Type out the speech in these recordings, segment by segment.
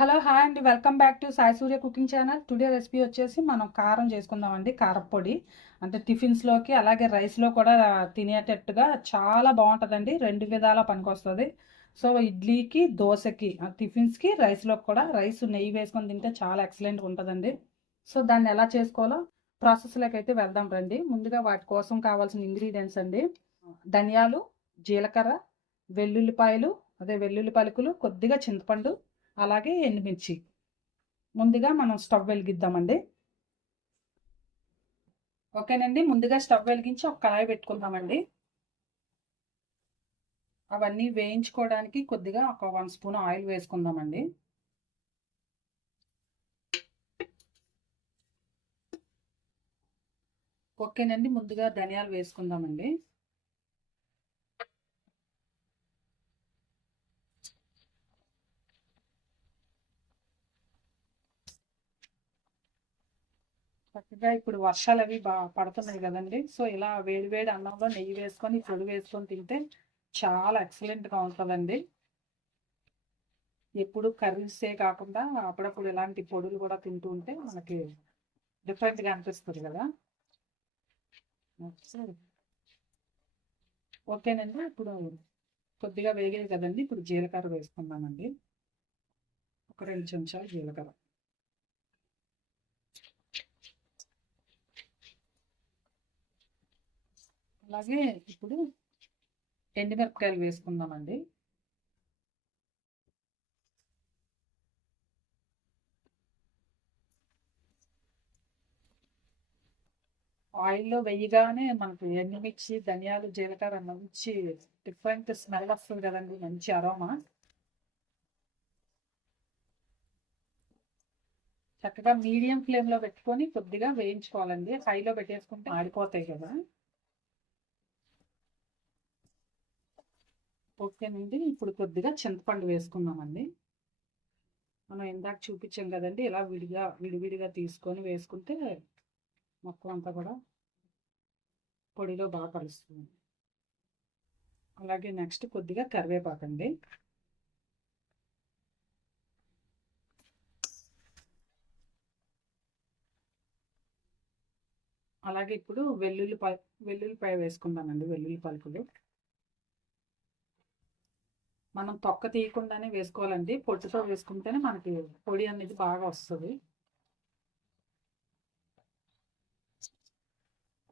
Hello hi అండి. Welcome back to Sai Surya cooking channel. Today recipe వచ్చేసి మనం కారం చేసుకుందామండి కారపొడి అంటే టిఫిన్స్లోకి అలాగే రైస్లో కూడా తినేటట్టుగా చాలా బాగుంటుందండి. రెండు విధాల పనికొస్తుంది. సో ఇడ్లీకి దోశకి ఆ టిఫిన్స్కి రైస్లోకి కూడా రైస్ నెయ్యి వేసుకొని తింటే చాలా ఎక్సలెంట్గా ఉంటుందండి. సో దాన్ని ఎలా చేసుకోవాలో ప్రాసెస్లోకి అయితే వెళ్దాం రండి. ముందుగా వాటి కోసం కావాల్సిన ఇంగ్రీడియంట్స్ అండి. ధనియాలు జీలకర్ర వెల్లుల్లిపాయలు అదే వెల్లుల్లి పలుకులు కొద్దిగా చింతపండు అలాగే ఎండుమిర్చి. ముందుగా మనం స్టవ్ వెలిగిద్దామండి. ఓకేనండి ముందుగా స్టవ్ వెలిగించి ఒక కళాయి పెట్టుకుందామండి. అవన్నీ వేయించుకోవడానికి కొద్దిగా ఒక వన్ స్పూన్ ఆయిల్ వేసుకుందామండి. ఓకేనండి ముందుగా ధనియాలు వేసుకుందామండి. చక్కగా ఇప్పుడు వర్షాలు అవి బాగా పడుతున్నాయి కదండి. సో ఇలా వేడి వేడి అన్నంలో నెయ్యి వేసుకొని పొడి వేసుకొని తింటే చాలా ఎక్సలెంట్గా ఉంటుందండి. ఎప్పుడు కర్రీసే కాకుండా అప్పుడప్పుడు ఇలాంటి పొడులు కూడా తింటూ ఉంటే మనకి డిఫరెంట్గా అనిపిస్తుంది కదా. ఓకేనండి. ఇప్పుడు కొద్దిగా వేగేది కదండి. ఇప్పుడు జీలకర్ర వేసుకుందామండి. ఒక రెండు చెంచాలు జీలకర్ర. అలాగే ఇప్పుడు ఎండుమిరపకాయలు వేసుకుందామండి. ఆయిల్లో వేయగానే మనకు ఎండుమిర్చి ధనియాలు జీలకర్ర మంచి డిఫరెంట్ స్మెల్ వస్తుంది కదండి మంచి అరోమా చక్కగా మీడియం ఫ్లేమ్లో పెట్టుకొని కొద్దిగా వేయించుకోవాలండి. హైలో పెట్టేసుకుంటే ఆడిపోతాయి కదా. ఓకేనండి ఇప్పుడు కొద్దిగా చింతపండు వేసుకుందామండి. మనం ఇందాక చూపించాం కదండి ఇలా విడిగా విడివిడిగా తీసుకొని వేసుకుంటే మొత్తం అంతా కూడా పొడిలో బాగా కలుస్తుంది. అలాగే నెక్స్ట్ కొద్దిగా కరివేపాకండి అలాగే ఇప్పుడు వెల్లుల్లి ప వెల్లుల్లిపాయ వేసుకుందామండి వెల్లుల్లి పలుకులు మనం తొక్క తీయకుండానే వేసుకోవాలండి. పొట్టుతో వేసుకుంటేనే మనకి పొడి అనేది బాగా వస్తుంది.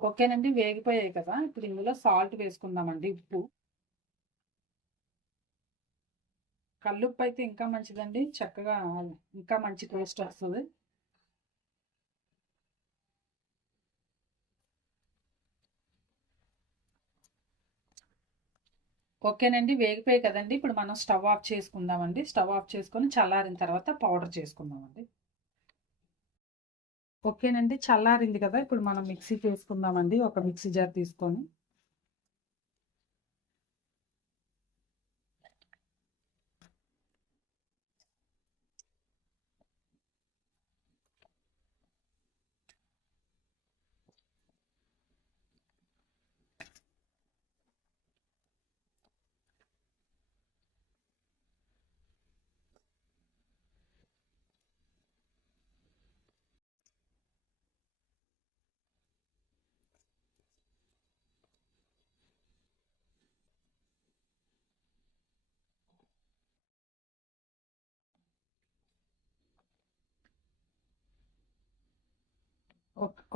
ఓకేనండి వేగిపోయాయి కదా. ఇప్పుడు ఇందులో సాల్ట్ వేసుకుందామండి ఉప్పు. కల్లుప్పు అయితే ఇంకా మంచిదండి. చక్కగా ఇంకా మంచి టేస్ట్ వస్తుంది. ఓకేనండి వేగిపోయి కదండి. ఇప్పుడు మనం స్టవ్ ఆఫ్ చేసుకుందామండి. స్టవ్ ఆఫ్ చేసుకొని చల్లారిన తర్వాత పౌడర్ చేసుకుందామండి. ఓకేనండి చల్లారింది కదా. ఇప్పుడు మనం మిక్సీ చేసుకుందామండి. ఒక మిక్సీ జార్ తీసుకొని.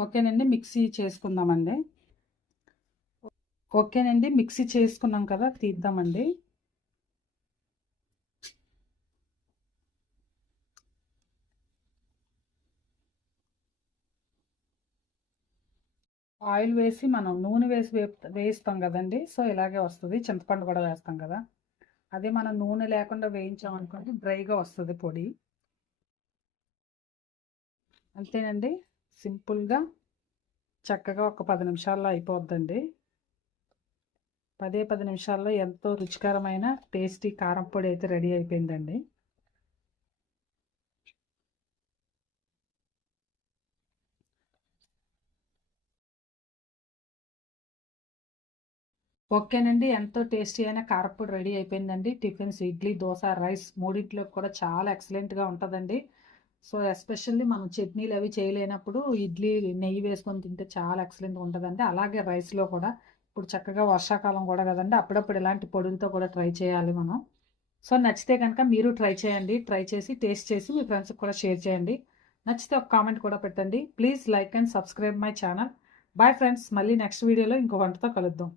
ఓకేనండి మిక్సీ చేసుకుందామండి. ఓకేనండి మిక్సీ చేసుకున్నాం కదా తీద్దామండి. ఆయిల్ వేసి మనం నూనె వేసి వేయిస్తాం కదండి సో ఇలాగే వస్తుంది. చింతపండు కూడా వేస్తాం కదా. అదే మనం నూనె లేకుండా వేయించాం అనుకోండి డ్రైగా వస్తుంది పొడి. అంతేనండి? సింపుల్గా చక్కగా ఒక పది నిమిషాల్లో అయిపోద్దండి. పదే పది నిమిషాల్లో ఎంతో రుచికరమైన టేస్టీ కారం పొడి అయితే రెడీ అయిపోయిందండి. ఓకేనండి. ఎంతో టేస్టీ అయిన కారపొడి రెడీ అయిపోయిందండి. టిఫిన్స్ ఇడ్లీ దోశ రైస్ మూడింటిలో కూడా చాలా ఎక్సలెంట్గా ఉంటుందండి. సో ఎస్పెషల్లీ మనం చట్నీలు అవి చేయలేనప్పుడు ఇడ్లీ నెయ్యి వేసుకొని తింటే చాలా ఎక్సలెంట్గా ఉంటుందండి. అలాగే రైస్లో కూడా ఇప్పుడు చక్కగా వర్షాకాలం కూడా కదండి అప్పుడప్పుడు ఇలాంటి పొడులతో కూడా ట్రై చేయాలి మనం. సో నచ్చితే కనుక మీరు ట్రై చేయండి ట్రై చేసి టేస్ట్ చేసి మీ ఫ్రెండ్స్కి కూడా షేర్ చేయండి. నచ్చితే ఒక కామెంట్ కూడా పెట్టండి. Please like and subscribe my channel. Bye friends మళ్ళీ నెక్స్ట్ వీడియోలో ఇంకో వంటతో కలుద్దాం.